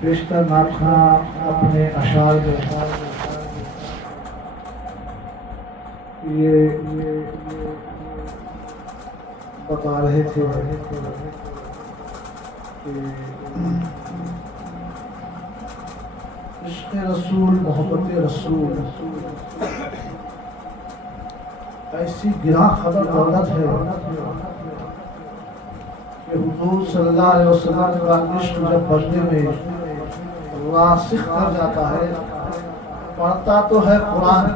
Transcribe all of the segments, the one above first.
بیشتر نعت خواں اپنے اشعار میں یہ بتا رہے تھے کہ عشق رسول، محبت رسول ایسی گراں قدر دولت ہے کہ حضور صلی اللہ علیہ وسلم کا عشق جب بندے میں راسخ کر جاتا ہے، پڑھتا تو ہے قرآن،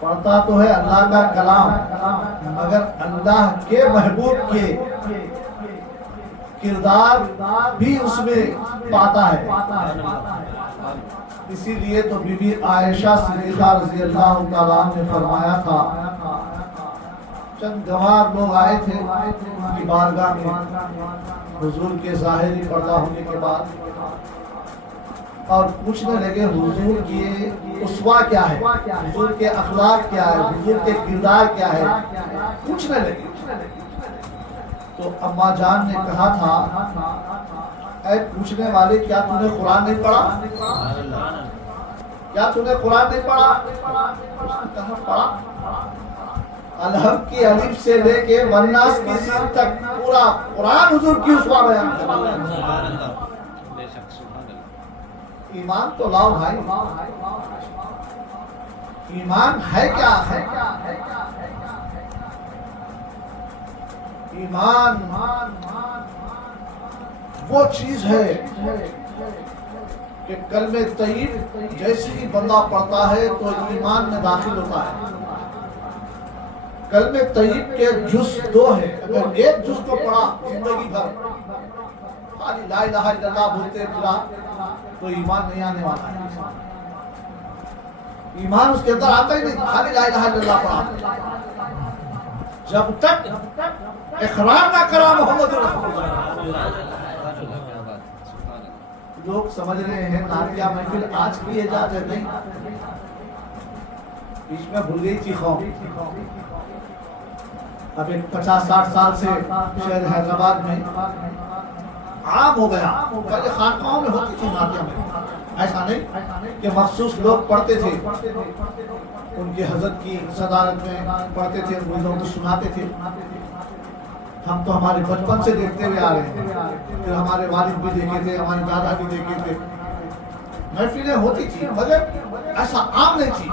پڑھتا تو ہے اللہ کا کلام، مگر اللہ کے محبوب کے کردار بھی اس میں پاتا ہے۔ اسی لیے تو بی بی عائشہ صدیقہ رضی اللہ تعالیٰ عنہ نے فرمایا تھا، چند گوار لوگ آئے تھے ان کی بارگاہ میں حضور کے ظاہری پردہ ہونے کے بعد، اور پوچھنے لگے حضور کی اسوہ کیا ہے، حضور کے اخلاق کیا ہے، حضور کے کردار کیا ہے، پوچھنے لگے۔ تو اماں جان نے کہا تھا، اے پوچھنے والے، کیا تُو نے قرآن نہیں پڑھا؟ کیا تُو نے قرآن نہیں پڑھا؟ اس نے کہا پڑھا۔ الحب کی الف سے لے کے والناس کی سین تک پورا قرآن حضور کی اسوہ بیان کر رہا ہے۔ ایمان تو لاؤ بھائی، ایمان ہے کیا ہے؟ ایمان وہ چیز ہے کہ کلمہ طیب جیسے ہی بندہ پڑھتا ہے تو ایمان میں داخل ہوتا ہے۔ کلمہ طیب کے جز 2 ہے، اگر ایک جز کو پڑھا زندگی بھر خالی لا الہ الا اللہ بولتے پھرا تو ایمان نہیں آنے والا ہے۔ ایمان اس کے اندر آتا ہی نہیں، خالی لا الہ الا اللہ پڑھا۔ جب تک اقرار نہ کرا محمد رسول اللہ، لوگ سمجھ رہے ہیں نعتیہ محفل آج کی ایجاد ہے، نہیں، بیچ میں بھول گئی تھی قوم۔ اب 50-60 سال سے شہر حیدرآباد میں عام ہو گیا، پہلے خانقاہوں میں ہوتی تھی نعتیہ محفل، ایسا نہیں کہ مخصوص لوگ پڑھتے تھے، ان کی حضرت کی صدارت میں پڑھتے تھے، مریدوں کو سناتے تھے۔ ہم تو ہمارے بچپن سے دیکھتے ہوئے آ رہے ہیں، پھر ہمارے والد بھی دیکھے تھے، ہمارے دادا بھی دیکھے تھے، محفلیں ہوتی تھی مگر ایسا عام نہیں تھی۔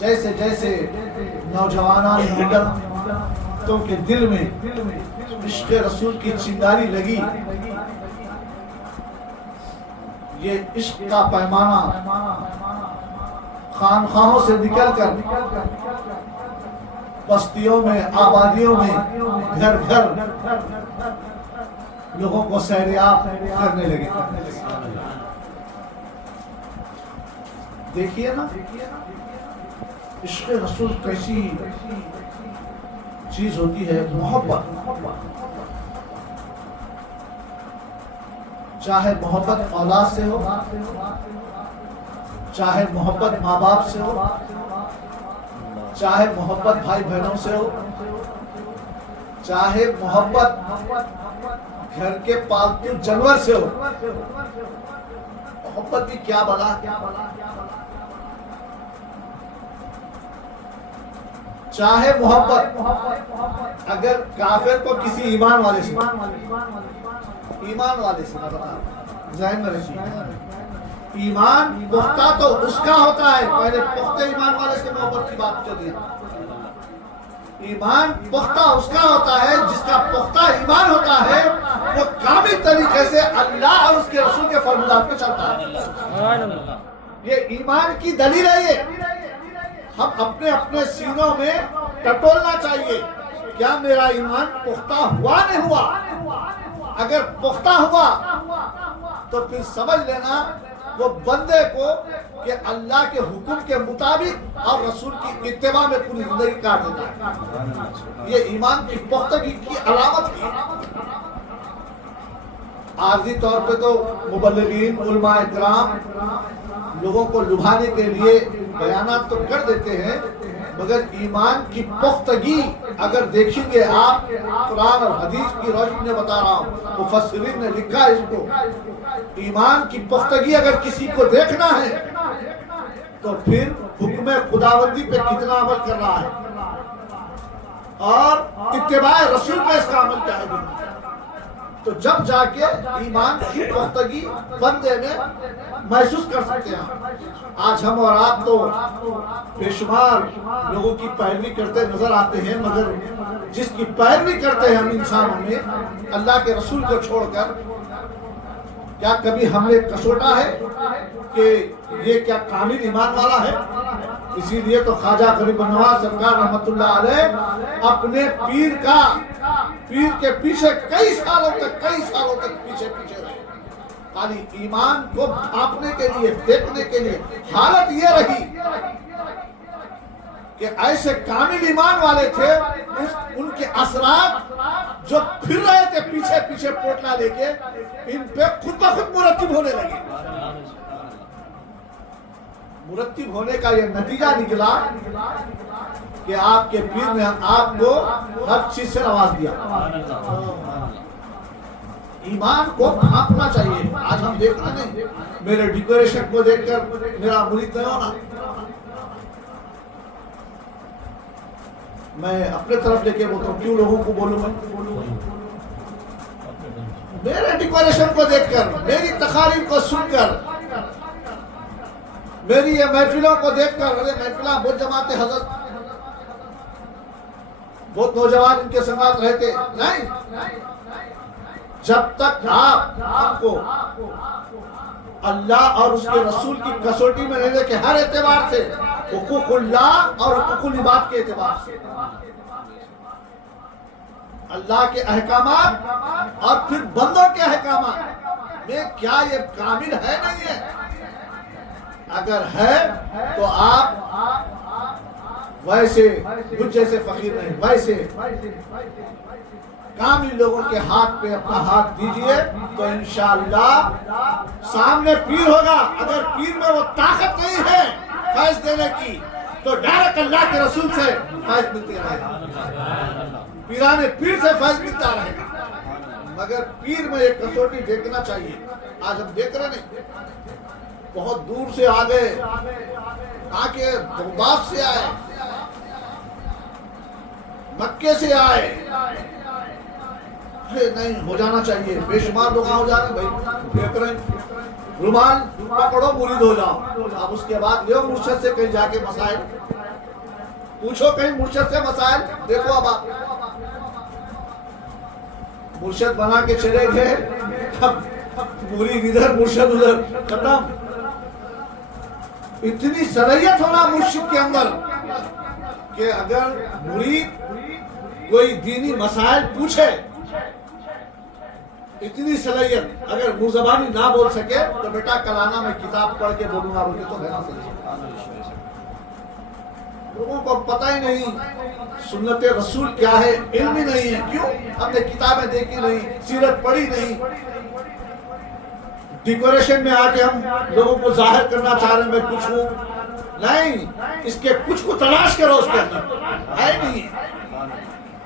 جیسے جیسے نوجوانان مردوں کے دل میں عشق رسول کی چنگاری لگی، یہ عشق کا پیمانہ خانقاہوں سے نکل کر بستیوں میں، آبادیوں میں، گھر گھر لوگوں کو سیریاب کرنے لگے۔ دیکھیے نا عشق رسول کیسی چیز ہوتی ہے، محبت، چاہے محبت اولاد سے ہو، چاہے محبت ماں باپ سے ہو، چاہے محبت بھائی بہنوں سے ہو، چاہے محبت گھر کے پالتو جانور سے ہو، محبت بھی کیا بلا۔ چاہے محبت اگر کافر کو کسی ایمان والے سے، ایمان والے سے بتا ذہن میں رکھیے، ایمان پختہ تو اس کا ہوتا ہے، پہلے پختہ ایمان والے سے محبت کی بات چل رہی ہے۔ ایمان پختہ اس کا ہوتا ہے جس کا پختہ ایمان ہوتا ہے، وہ کامل طریقے سے اللہ اور اس کے رسول کے فرمودات پہ چلتا ہے۔ یہ ایمان کی دلیل ہے۔ یہ ہم اپنے اپنے سینوں میں ٹٹولنا چاہیے، کیا میرا ایمان پختہ ہوا نہیں ہوا؟ اگر پختہ ہوا تو پھر سمجھ لینا وہ بندے کو کہ اللہ کے حکم کے مطابق اور رسول کی اتباع میں پوری زندگی کاٹ دیتا ہے۔ یہ ایمان کی پختگی کی علامت ہے۔ عارضی طور پہ تو مبلغین، علماء اکرام لوگوں کو لبھانے کے لیے بیانات تو کر دیتے ہیں، مگر ایمان کی پختگی اگر دیکھیں گے آپ قرآن اور حدیث کی روشنی میں بتا رہا ہوں، مفسرین نے لکھا ہے اس کو، ایمان کی پختگی اگر کسی کو دیکھنا ہے تو پھر حکم خداوندی پہ کتنا عمل کر رہا ہے اور اتباع رسول پہ اس کا عمل کیا ہے، تو جب جا کے ایمان کی پختگی بندے میں محسوس کر سکتے ہیں۔ آج ہم اور آپ تو بے شمار لوگوں کی پیروی کرتے نظر آتے ہیں، مگر جس کی پیروی کرتے ہیں ہم انسانوں میں اللہ کے رسول کو چھوڑ کر، کیا کبھی ہم نے کسوٹا ہے کہ یہ کیا کامل ایمان والا ہے؟ اسی لیے تو خواجہ غریب نواز سرکار رحمت اللہ علیہ اپنے پیر کے پیچھے کئی سالوں تک پیچھے رہے، خالی ایمان کو بھانپنے کے لیے، دیکھنے کے لیے۔ حالت یہ رہی کہ ایسے کامل ایمان والے تھے، ان کے اثرات جو پھر رہے تھے پیچھے پوٹلا لے کے، ان پہ خود بخود مرتب ہونے لگے۔ مرتب ہونے کا یہ نتیجہ نکلا کہ آپ کے پیر نے آپ کو ہر چیز سے نواز دیا۔ ایمان کو بھانپنا چاہیے۔ آج ہم دیکھنا نہیں، میرے ڈیکوریشن کو دیکھ کر میرا مرید نہیں ہونا۔ میں اپنے طرف لے کے بولتا ہوں، کیوں لوگوں کو بولوں میں؟ میرے ڈیکوریشن کو دیکھ کر، میری تقاریر کو سن کر، میری یہ محفلوں کو دیکھ کر، ارے محفلہ بہت جماعت حضرت، بہت نوجوان ان کے سنگات رہتے، نہیں، جب تک آپ کو اللہ اور اس کے رسول کی کسوٹی میں نہیں دیکھے، ہر اعتبار سے، حقوق اللہ اور حقوق العباد کے اعتبار سے، اللہ کے احکامات اور پھر بندوں کے احکامات میں کیا یہ کامل ہے نہیں ہے؟ اگر ہے تو آپ ویسے مجھ جیسے فقیر نہیں، ویسے کامل لوگوں کے ہاتھ پہ اپنا ہاتھ دیجئے تو انشاءاللہ سامنے پیر ہوگا۔ اگر پیر میں وہ طاقت نہیں ہے فیض دینے کی تو ڈائریکٹ اللہ کے رسول سے فیض ملتی رہے گا، پیرانے پیر سے فیض ملتا رہے گا۔ مگر پیر میں ایک کسوٹی دیکھنا چاہیے۔ آج ہم دیکھ رہے نہیں، بہت دور سے آ گئے، آکے بغداد سے آئے، مکے سے آئے، نہیں ہو جانا چاہیے، بے شمار لوگ ہو جا رہے ہیں بھائی، دیکھ رہے ہیں، رومال پکڑو مرید ہو جاؤ۔ اب اس کے بعد لیو مرشد سے کہیں جا کے مسائل پوچھو، کہیں مرشد سے مسائل دیکھو۔ اب آپ مرشد بنا کے چلے گئے، اب مرید ادھر مرشد ادھر، ختم۔ اتنی صلاحیت ہونا مرشد کے اندر کہ اگر مرید کوئی دینی مسائل پوچھے، اتنی صلاحیت، اگر منہ زبانی نہ بول سکے تو بیٹا کلانا میں کتاب پڑھ کے بولوں گا، بولے تو کہنا صحیح۔ لوگوں کو پتہ ہی نہیں سنت رسول کیا ہے، علم ہی نہیں ہے۔ کیوں؟ ہم نے کتابیں دیکھی نہیں، سیرت پڑھی نہیں، ڈیکوریشن میں آ کے ہم لوگوں کو ظاہر کرنا چاہ رہے ہیں میں کچھ ہوں، نہیں، اس کے کچھ کو تلاش کرو، اس کے اندر ہے نہیں۔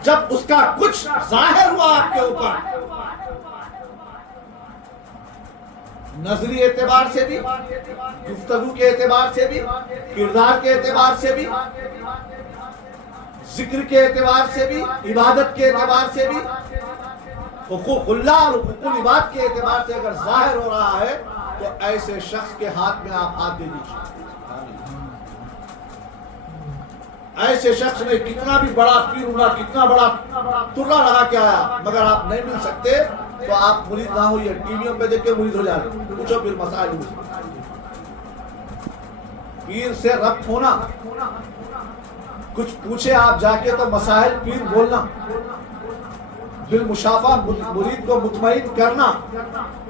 جب اس کا کچھ ظاہر ہوا آپ کے اوپر، نظری اعتبار سے بھی، گفتگو کے اعتبار سے بھی، کردار کے اعتبار سے بھی، ذکر کے اعتبار سے بھی، عبادت کے اعتبار سے بھی، حقوق اللہ اور حقوق العباد کے اعتبار سے اگر ظاہر ہو رہا ہے تو ایسے شخص کے ہاتھ میں آپ ہاتھ دے دیجیے۔ ایسے شخص نے کتنا بھی بڑا پیر ہوگا، کتنا بڑا ترا لگا کے آیا، مگر آپ نہیں مل سکتے تو آپ مرید نہ ہوئیے، ٹی ویوں پہ دیکھ کے مرید ہو جائے، پوچھو پھر مسائل ہوئے۔ پیر سے ربط ہونا، کچھ پوچھے آپ جا کے تو مسائل پیر بولنا، بالمشافہ مرید کو مطمئن کرنا،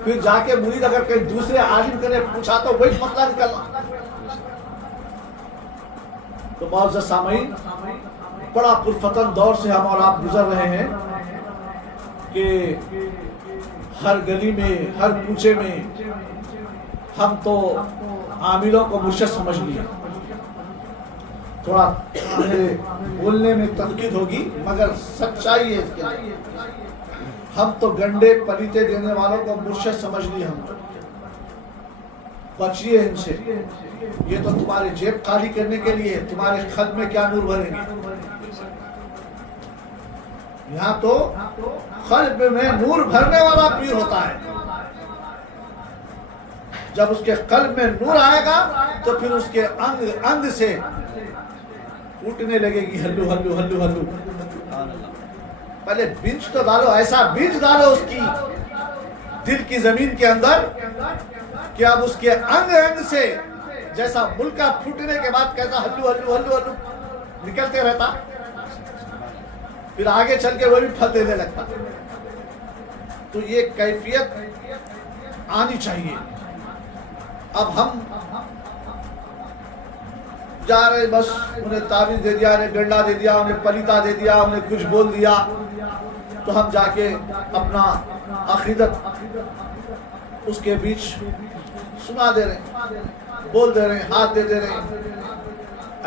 پھر جا کے مرید اگر کہیں دوسرے عالم کے نے پوچھا تو وہی مسئلہ نکلنا۔ تو معزز سامعین، بڑا پرفتن دور سے ہم اور آپ گزر رہے ہیں کہ ہر گلی میں، ہر کوچے میں ہم تو عاملوں کو مرشد سمجھ لیے، تھوڑا میرے بولنے میں تنقید ہوگی مگر سچائی ہے اس کے اندر. ہم تو گنڈے پلیتے دینے والوں کو مرشد سمجھ لیے. ہم بچیے ان سے. یہ تو تمہارے جیب خالی کرنے کے لیے تمہارے قلب میں کیا نور بھریں گے. یہاں تو قلب میں نور بھرنے والا پیر ہوتا ہے. جب اس کے قلب میں نور آئے گا تو پھر اس کے انگ انگ سے پھوٹنے لگے گی ہلو ہلو ہلو ہلو. پہلے بیج تو ڈالو, ایسا بیج ڈالو اس کی دل کی زمین کے اندر کہ اب اس کے انگ انگ سے جیسا ملکہ پھوٹنے کے بعد کیسا ہلو ہلو ہلو ہلو نکلتے رہتا, پھر آگے چل کے وہ بھی پھل دینے لگتا. تو یہ کیفیت آنی چاہیے. اب ہم جا رہے بس انہیں تعویذ دے دیا, انہیں گنڈا دے دیا, انہیں پلیتا دے دیا, انہیں کچھ بول دیا, تو ہم جا کے اپنا عقیدت اس کے بیچ سنا دے رہے ہیں, بول دے رہے ہیں, ہاتھ دے دے رہے ہیں.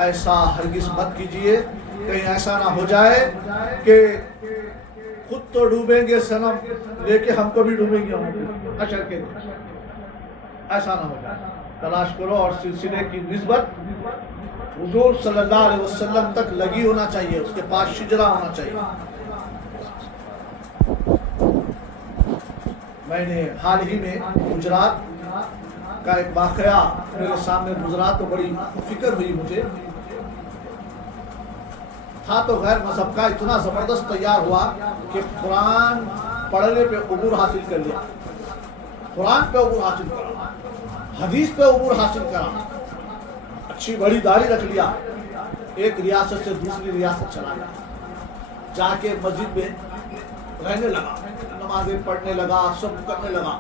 ایسا ہرگز مت کیجئے, کہیں ایسا نہ ہو جائے کہ خود تو ڈوبیں گے صنم لیکن ہم کو بھی ڈوبیں گے اشر کے. ایسا نہ ہو جائے. تلاش کرو اور سلسلے کی نسبت حضور صلی اللہ علیہ وسلم تک لگی ہونا چاہیے, اس کے پاس شجرا ہونا چاہیے. میں نے حال ہی میں گجرات کا ایک واقعہ میرے سامنے گزرا تو بڑی فکر ہوئی مجھے. تھا تو غیر مذہب کا, اتنا زبردست تیار ہوا کہ قرآن پڑھنے پہ عبور حاصل کر لیا, قرآن پہ عبور حاصل کرا, حدیث پہ عبور حاصل کرا, اچھی بڑی داڑھی رکھ لیا, ایک ریاست سے دوسری ریاست چلا گیا, جا کے مسجد میں رہنے لگا, نمازیں پڑھنے لگا, سب کرنے لگا.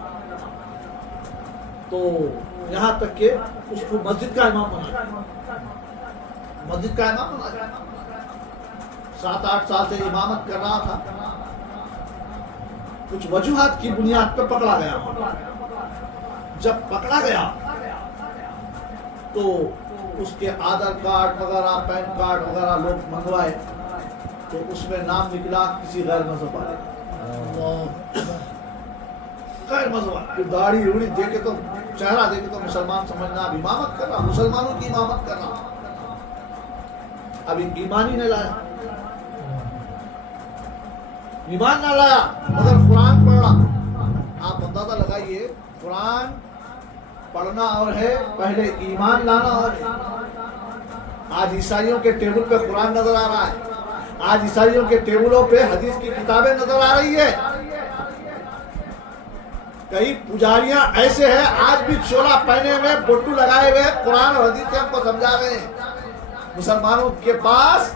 تو یہاں تک کہ اس کو مسجد کا امام بنا, مسجد کا امام بنا. 7-8 سال سے امامت کر رہا تھا. کچھ وجوہات کی بنیاد پہ پکڑا گیا. جب پکڑا گیا تو اس کے آدھار کارڈ وغیرہ, پین کارڈ وغیرہ لوگ منگوائے, تو اس میں نام نکلا کسی غیر مذہب والے. غیر مذہب والے داڑھی روڑی دیکھے تو, چہرہ دیکھے تو مسلمان سمجھنا اب امامت کر رہا, مسلمانوں کی امامت کر رہا. ابھی ایمان ہی نہیں لایا, ایمان نہ لایا مگر قرآن پڑھ رہا. آپ اندازہ لگائیے, قرآن پڑھنا اور ہے, پہلے ایمان لانا اور ہے. آج عیسائیوں کے ٹیبل پہ قرآن نظر آ رہا ہے, آج عیسائیوں کے ٹیبلوں پہ حدیث کی کتابیں نظر آ رہی ہے. کئی پجاریاں ایسے ہیں آج بھی چولا پہنے ہوئے, بوٹو لگائے ہوئے, قرآن اور حدیث سے ہم کو سمجھا رہے ہیں. مسلمانوں کے پاس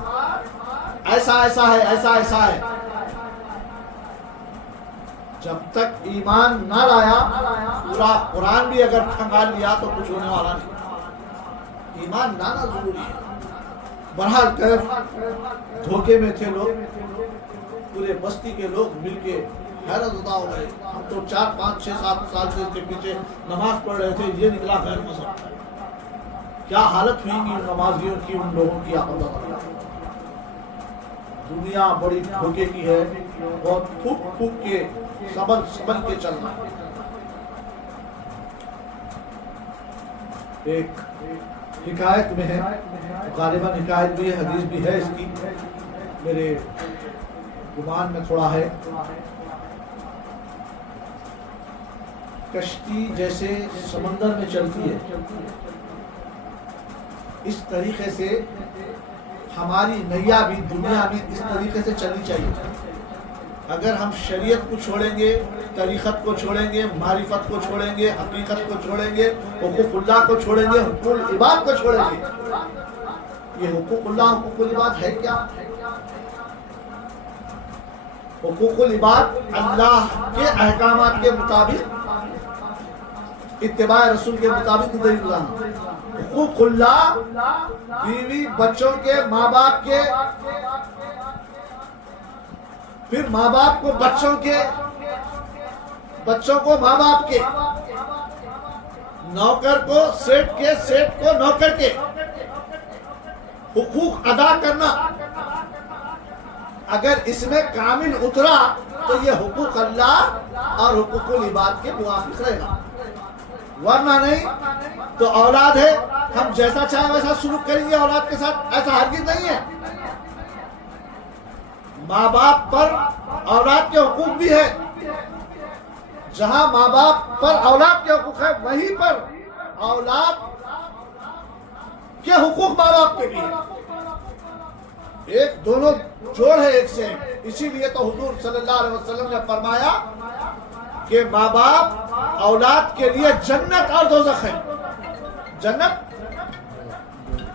ایسا ایسا ہے, ایسا ایسا ہے. جب تک ایمان نہ لایا, پورا قرآن بھی اگر کھنگال لیا تو کچھ ہونے والا نہیں. ایمان لانا ضروری ہے. بہرحال دھوکے میں تھے لوگ, پورے بستی کے لوگ مل کے حیرت زدہ ہو گئے. ہم تو 4, 5, 6, 7 سال سے اس کے پیچھے نماز پڑھ رہے تھے, یہ نکلا غیر مذہب. کیا حالت ہوئی گی نمازیوں کی, ان لوگوں کی. آپ دنیا بڑی دھوکے کی ہے, بہت پھوک پھوک کے سبل کے چلنا. ایک حکایت میں ہے, غالباً حکایت بھی ہے, حدیث بھی ہے اس کی, میرے گمان میں تھوڑا ہے. کشتی جیسے سمندر میں چلتی ہے, اس طریقے سے ہماری نیا بھی دنیا میں اس طریقے سے چلنی چاہیے. اگر ہم شریعت کو چھوڑیں گے, طریقت کو چھوڑیں گے, معرفت کو چھوڑیں گے, حقیقت کو چھوڑیں گے, حقوق اللہ کو چھوڑیں گے, حقوق العباد کو چھوڑیں گے. یہ حقوق اللہ, حقوق العباد ہے کیا؟ حقوق العباد اللہ کے احکامات کے مطابق, اتباع رسول کے مطابق زندگی گزارنا. حقوق اللہ بیوی بچوں کے, ماں باپ کے, پھر ماں باپ کو بچوں کے, بچوں کو ماں باپ کے, نوکر کو سیٹ کے, سیٹ کو نوکر کے. حقوق ادا کرنا اگر اس میں کامل اترا تو یہ حقوق اللہ اور حقوق العباد کے موافق رہے گا، ورنہ نہیں تو اولاد ہے ہم جیسا چاہے ویسا سلوک کریں گے اولاد کے ساتھ، ایسا ہرگز نہیں ہے۔ ماں باپ پر اولاد کے حقوق بھی ہے، جہاں ماں باپ پر اولاد کے حقوق ہے وہیں پر اولاد کے حقوق ماں باپ کے بھی ہیں، ایک دونوں جوڑ ہے ایک سے، اسی لیے تو حضور صلی اللہ علیہ وسلم نے فرمایا کہ ماں باپ اولاد کے لیے جنت اور دوزخ ہے، جنت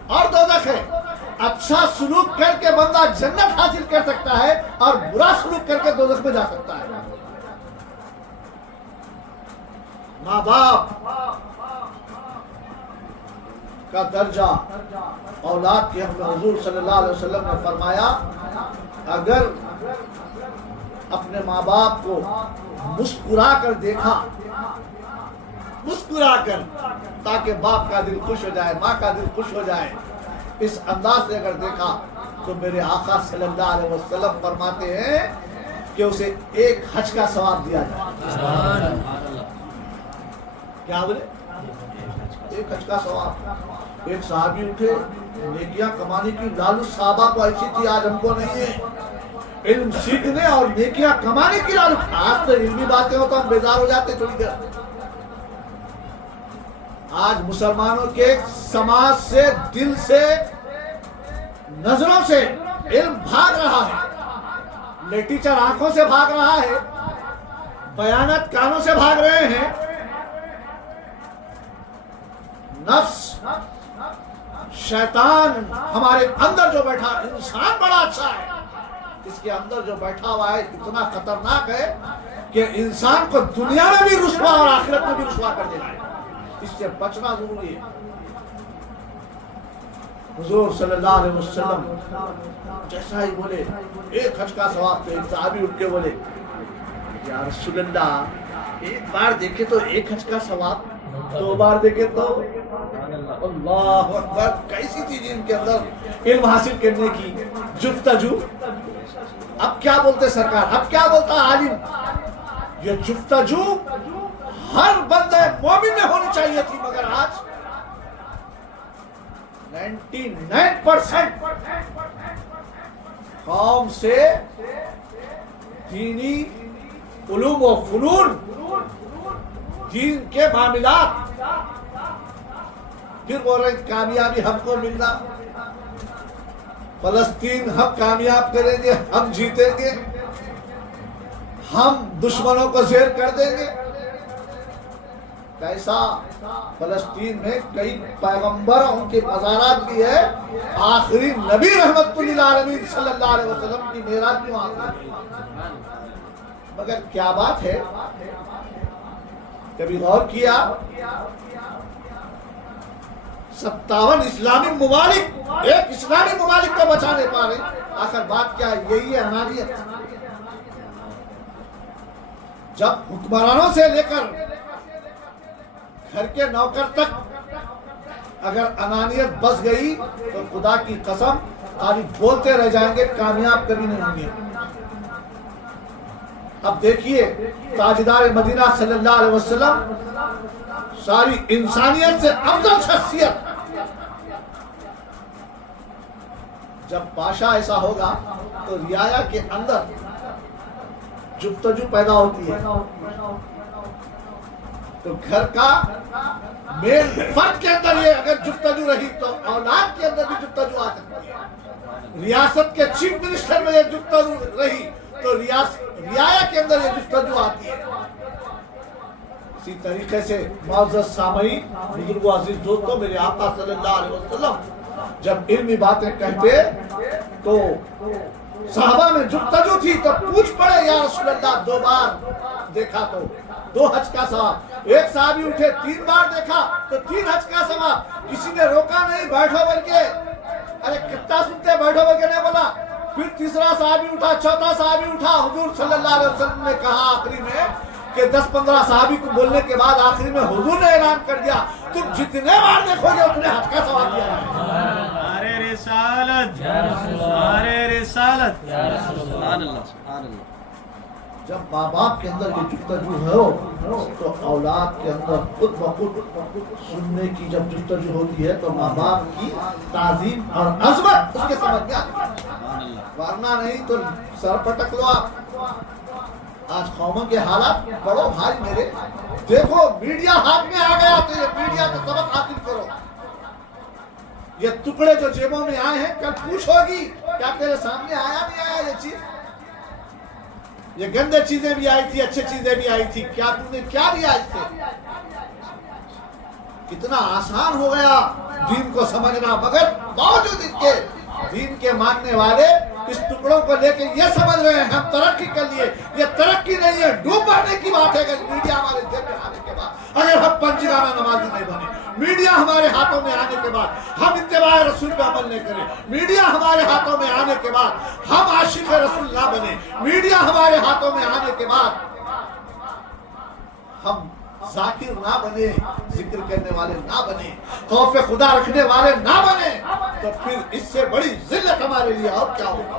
اور دوزخ ہے۔ اچھا سلوک کر کے بندہ جنت حاصل کر سکتا ہے اور برا سلوک کر کے دوزخ میں جا سکتا ہے۔ ماں باپ کا درجہ اولاد کے ہم حضور صلی اللہ علیہ وسلم نے فرمایا اگر اپنے ماں باپ کو مسکرا کر دیکھا، مسکرا کر، تاکہ باپ کا دل خوش ہو جائے، ماں کا دل خوش ہو جائے، اس انداز سے اگر دیکھا تو میرے آقا صلی اللہ علیہ وسلم فرماتے ہیں کہ اسے ایک حج کا ثواب دیا جائے۔ کیا بولے؟ ایک حج کا ثواب۔ ایک صحابی اٹھے، نیکیاں کمانے کی لالچ صحابہ کو ایسی تھی، آج ہم کو نہیں ہے، علم سیکھنے اور نیکیاں کمانے کی لالچ۔ آج تو علمی باتیں ہو تو ہم بیدار ہو جاتے تھوڑی دیر۔ آج مسلمانوں کے سماج سے، دل سے، نظروں سے علم بھاگ رہا ہے، لٹریچر آنکھوں سے بھاگ رہا ہے، بیانات کانوں سے بھاگ رہے ہیں۔ نفس، شیطان ہمارے اندر جو بیٹھا، انسان بڑا اچھا ہے، اس کے اندر جو بیٹھا ہوا ہے اتنا خطرناک ہے کہ انسان کو دنیا میں بھی رسوا اور آخرت میں بھی رسوا کر دینا ہے، اس سے بچنا ضروری ہے۔ حضور صلی اللہ علیہ وسلم جیسا ہی بولے ایک حج کا ثواب، تو ایک صحابی اٹھ کے بولے یا رسول اللہ ایک بار دیکھے تو ایک حج کا ثواب، دو بار دیکھے تو اللہ اکبر۔ کیسی تھی جن کے اندر علم حاصل کرنے کی جفتجو۔ اب کیا بولتے سرکار، اب کیا بولتا عالم؟ یہ جفتجو ہر بندے مومن میں ہونی چاہیے تھی، مگر آج 99% قوم سے دینی علوم و فنون، دین کے معاملات، پھر بول رہے ہیں کامیابی ہم کو ملنا، فلسطین ہم کامیاب کریں گے، ہم جیتیں گے، ہم دشمنوں کو زیر کر دیں گے۔ کیسا؟ فلسطین میں کئی پیغمبر، ان کے مزارات بھی ہے، آخری نبی رحمت للعالمین صلی اللہ علیہ وسلم کی معراج بھی وہاں ہوئی۔ مگر کیا بات ہے، کبھی غور کیا 57 اسلامی ممالک ایک اسلامی ممالک کو بچا نہیں پا رہے، آخر بات کیا ہے؟ یہی ہے انانیت۔ جب حکمرانوں سے لے کر گھر کے نوکر تک اگر انانیت بس گئی تو خدا کی قسم خالی بولتے رہ جائیں گے، کامیاب کبھی نہیں ہوں گے۔ اب دیکھیے تاجدار مدینہ صلی اللہ علیہ وسلم، ساری انسانیت سے افضل شخصیت، جب بادشاہ ایسا ہوگا تو رعایا کے اندر جفتجو پیدا ہوتی ہے، تو گھر کا مین فرد کے اندر یہ اگر جفتجو رہی تو اولاد کے اندر بھی جفتجو آ سکتی ہے۔ ریاست کے چیف منسٹر میں یہ جفتجو رہی تو رعایا کے اندر یہ جفتجو آتی ہے۔ اسی طریقے سے معزز سامعین، بزرگ و عزیز دوستو، میرے آقا صلی اللہ علیہ وسلم جب علمی باتیں کہتے تو صحابہ میں جفتجو تھی تو پوچھ پڑے یا رسول اللہ 2 بار دیکھا تو 2 حج کا ثواب، ایک صحابی اٹھے 3 بار دیکھا تو 3 حج کا ثواب، کسی نے روکا نہیں، بیٹھو بول کے، ارے کتنا سنتے، بیٹھو بول کے نہیں بولا۔ پھر تیسرا صحابی اٹھا، چوتھا صحابی اٹھا، حضور صلی اللہ علیہ وسلم نے کہا آخری میں کہ 10-15 صحابی کو بولنے کے بعد آخری میں حضور نے اعلان کر دیا تم جتنے بار دیکھو گے اتنے حج کا ثواب دیا جائے گا۔ رسالت نعرہ رسالت سبحان اللہ سبحان اللہ. جب ماں باپ کے اندر یہ جستجو ہو تو اولاد کے اندر خود بخود سننے کی جب جستجو ہوتی ہے تو ماں باپ کی تعظیم اور عظمت اس کے سمجھ میں آتی ہے. ورنہ نہیں تو سر پٹک لو آپ. آج قوموں کے حالات پڑھو بھائی میرے, دیکھو میڈیا ہاتھ میں آ گیا تو یہ میڈیا سے سبق حاصل کرو. یہ ٹکڑے جو جیبوں میں آئے ہیں کل پوچھو گی کیا تیرے سامنے آیا نہیں آیا یہ چیز؟ یہ گندے چیزیں بھی آئی تھی, اچھے چیزیں بھی آئی تھی, کیا تم نے کیا لیا اس سے؟ کتنا آسان ہو گیا دین کو سمجھنا, مگر باوجود ان کے دین کے ماننے والے اس ٹکڑوں کو لے کے یہ سمجھ رہے ہیں ہم ترقی کر لیے. یہ ترقی نہیں ہے, ڈوب مرنے کی بات ہے. کہ میڈیا ہمارے جیب میں آنے کے بعد اگر ہم پنجگانہ نمازی نہیں بنے, میڈیا ہمارے ہاتھوں میں آنے کے بعد ہم اتباع رسول پہ عمل نہیں کریں, میڈیا ہمارے ہاتھوں میں آنے کے بعد ہم عاشق رسول نہ بنے, میڈیا ہمارے ہاتھوں میں آنے کے بعد ہم ذاکر نہ بنے, ذکر کرنے والے نہ بنے, خوف خدا رکھنے والے نہ بنے, تو پھر اس سے بڑی ذلت ہمارے لیے اور کیا ہوگا.